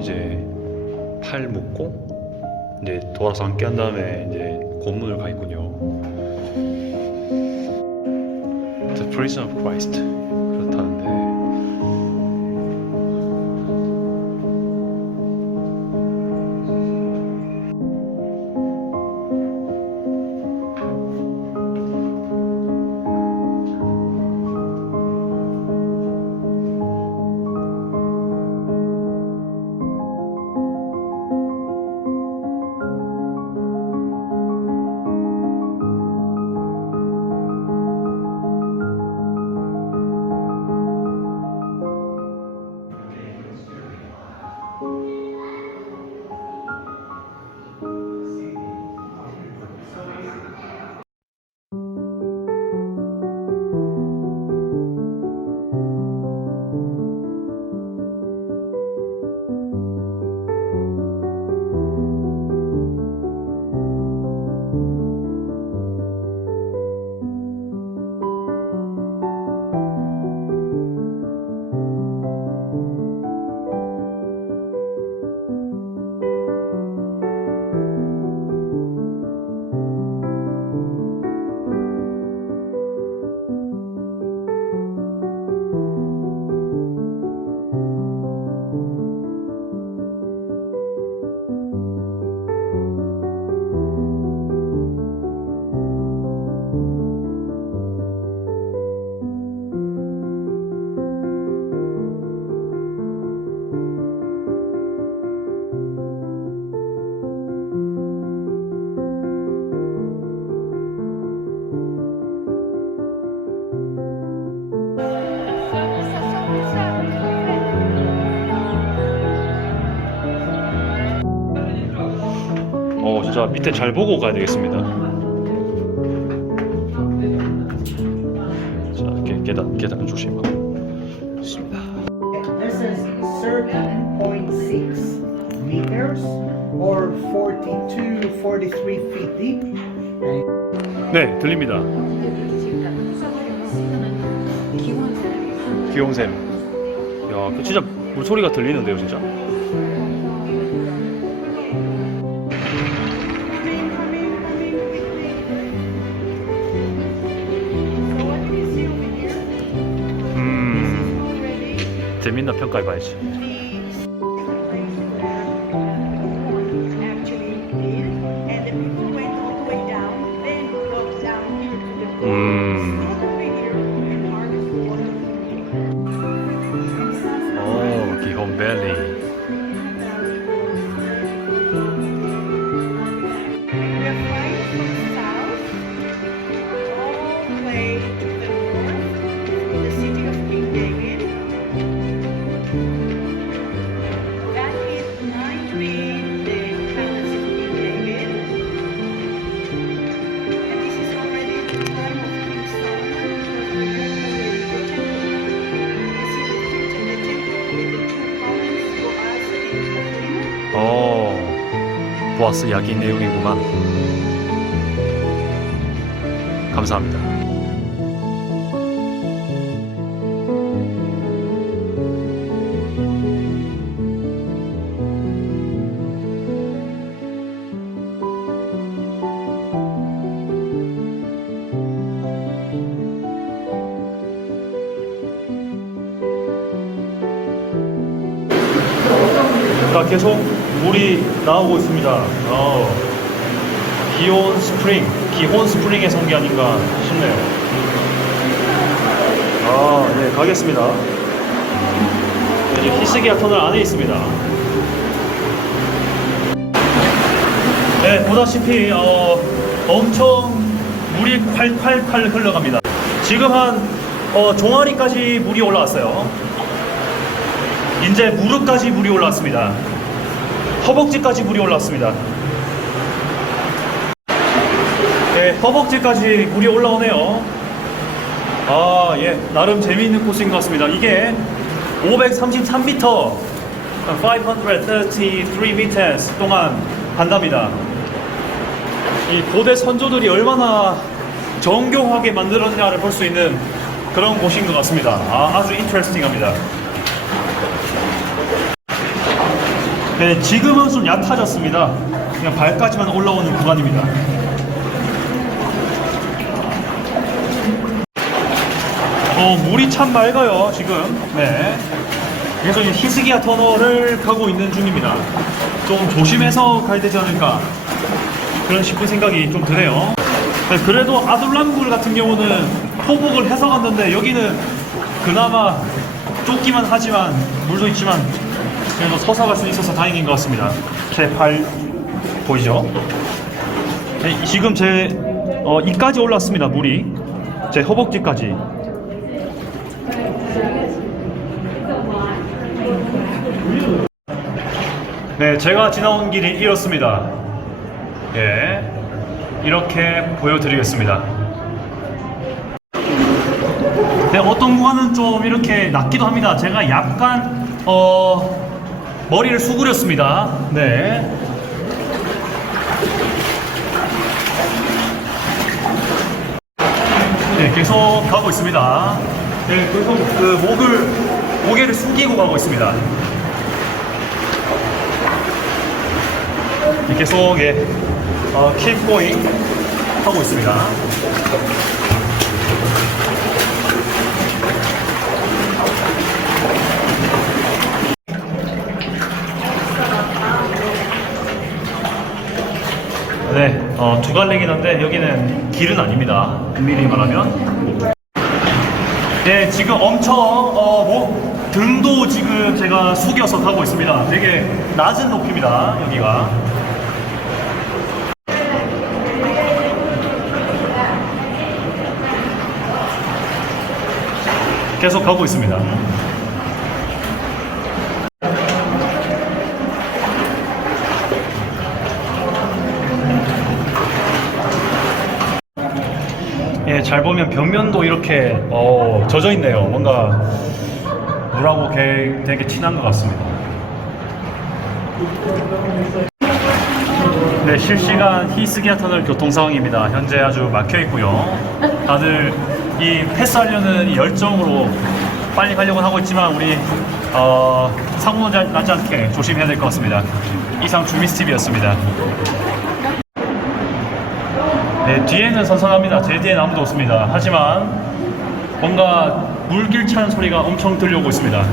이제 팔 묶고 이제 돌아서 앉게 한 다음에 이제 곤문을 가 있군요. The Prison of Christ 어 진짜 밑에 잘 보고 가야 되겠습니다. 자 계, 계단 계단 조심하고 좋습니다. This is 13.6 meters or 42, 43 feet deep. 네 들립니다. 기용샘. 야, 그 진짜 물소리가 들리는데요, 진짜. 재밌나 평가해봐야지. 보아스 야기 내용이구만. 감사합니다. 자, 계속 물이 나오고 있습니다. 어, 기온 스프링, 기온 스프링의 성기 아닌가 싶네요. 아, 네, 가겠습니다. 이제 히스기야 터널 안에 있습니다. 네, 보다시피 어, 엄청 물이 콸콸콸 흘러갑니다. 지금 한 어, 종아리까지 물이 올라왔어요. 이제 무릎까지 물이 올라왔습니다. 허벅지까지 물이 올라왔습니다. 네, 허벅지까지 물이 올라오네요. 아, 예, 나름 재미있는 코스인 것 같습니다. 이게 533m, 533 meters 동안 간답니다. 이 고대 선조들이 얼마나 정교하게 만들었냐를 볼 수 있는 그런 곳인 것 같습니다. 아, 아주 인트레스팅합니다. 네, 지금은 좀 얕아졌습니다. 그냥 발까지만 올라오는 구간입니다. 어, 물이 참 맑아요, 지금. 네. 그래서 이 히스기야 터널을 가고 있는 중입니다. 좀 조심해서 가야 되지 않을까. 그런 싶은 생각이 좀 드네요. 네, 그래도 아둘란굴 같은 경우는 포복을 해서 갔는데 여기는 그나마 좁기만 하지만 물도 있지만 갈수 있어서 다행인 것 같습니다. 제팔 보이죠? 네, 지금 제 어, 이까지 올랐습니다. 물이 제 허벅지까지. 네, 제가 지나온 길이 이렇습니다. 예, 이렇게 보여드리겠습니다. 네, 어떤 구간은 좀 이렇게 낮기도 합니다. 제가 약간 어 머리를 수그렸습니다. 네. 네, 계속 가고 있습니다. 네, 계속 그 목을 고개를 숙이고 가고 있습니다. 네, 계속 예, 어, keep 하고 있습니다. 네, 어, 두 갈래긴 한데 여기는 길은 아닙니다. 엄밀히 말하면. 네, 지금 엄청 어, 뭐, 등도 지금 제가 숙여서 가고 있습니다. 되게 낮은 높이입니다. 여기가. 계속 가고 있습니다. 잘 보면 벽면도 이렇게 어, 젖어 있네요. 뭔가 물하고 게- 되게 진한 것 같습니다. 네, 실시간 히스기야 터널 교통 상황입니다. 현재 아주 막혀 있고요. 다들 이 패스하려는 이 열정으로 빨리 가려고 하고 있지만 우리 어, 사고 나지 않게 조심해야 될 것 같습니다. 이상 주미스 TV였습니다. 네, 뒤에는 선선합니다. 제 뒤에는 아무도 없습니다. 하지만 뭔가 물길 차는 소리가 엄청 들려오고 있습니다.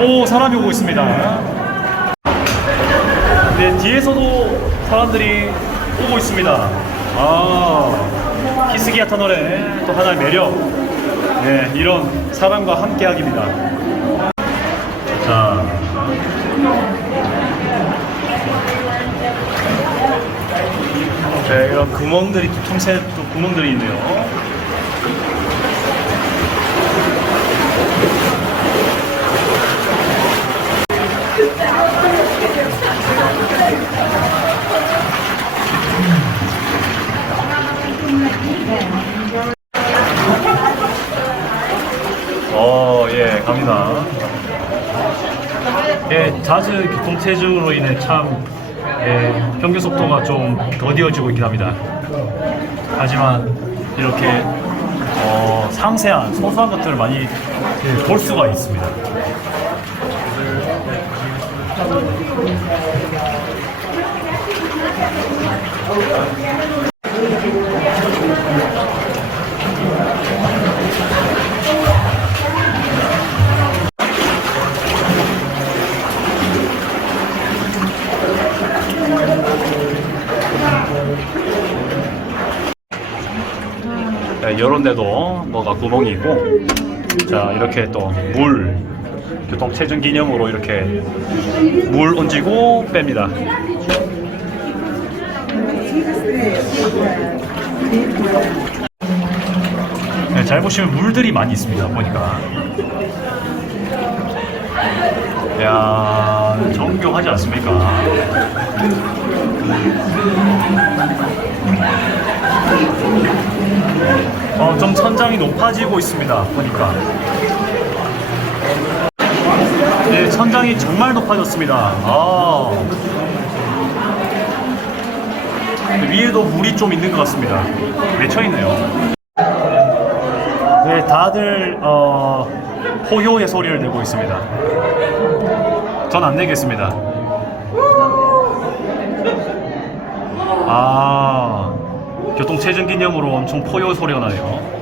오, 사람이 오고 있습니다. 네, 뒤에서도 사람들이 오고 있습니다. 아, 히스기야 터널의 또 하나의 매력. 네, 이런 사람과 함께하기입니다. 이런 구멍들이 틈새 또 구멍들이 있네요. 어, 예, 갑니다. 예, 잦은 교통체증으로 인해 참 예, 평균 속도가 좀 더디어지고 있긴 합니다. 하지만 이렇게 어, 상세한 소소한 것들을 많이 예, 볼 수가 있습니다. 구멍이 있고 자 이렇게 또 물 교통 체증 기념으로 이렇게 물 얹고 뺍니다. 네, 잘 보시면 물들이 많이 있습니다. 보니까. 이야, 정교하지 않습니까? 어, 좀 천장이 높아지고 있습니다. 보니까. 네, 천장이 정말 높아졌습니다. 아. 위에도 물이 좀 있는 것 같습니다. 맺혀 있네요. 네, 다들 어, 호요의 소리를 내고 있습니다. 전 안 내겠습니다. 아, 교통체증 기념으로 엄청 포효 소리가 나네요.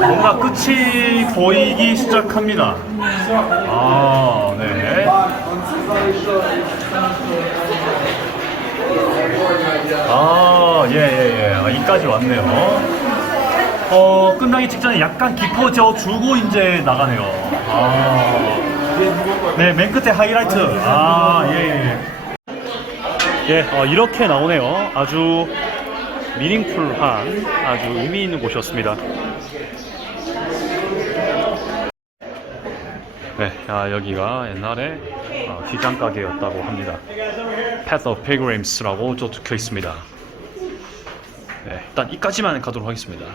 뭔가 끝이 보이기 시작합니다. 아, 네. 아, 예, 예, 예. 아, 이까지 왔네요. 어, 끝나기 직전에 약간 깊어져 주고 이제 나가네요. 아. 네, 맨 끝에 하이라이트. 아, 예, 예. 예, 어, 이렇게 나오네요. 아주 미닝풀한, 아주 의미 있는 곳이었습니다. 네, 아, 여기가 옛날에 어, 휘장 가게였다고 합니다. Path of Pilgrims라고 또 적혀 있습니다. 네, 일단 이까지만 가도록 하겠습니다.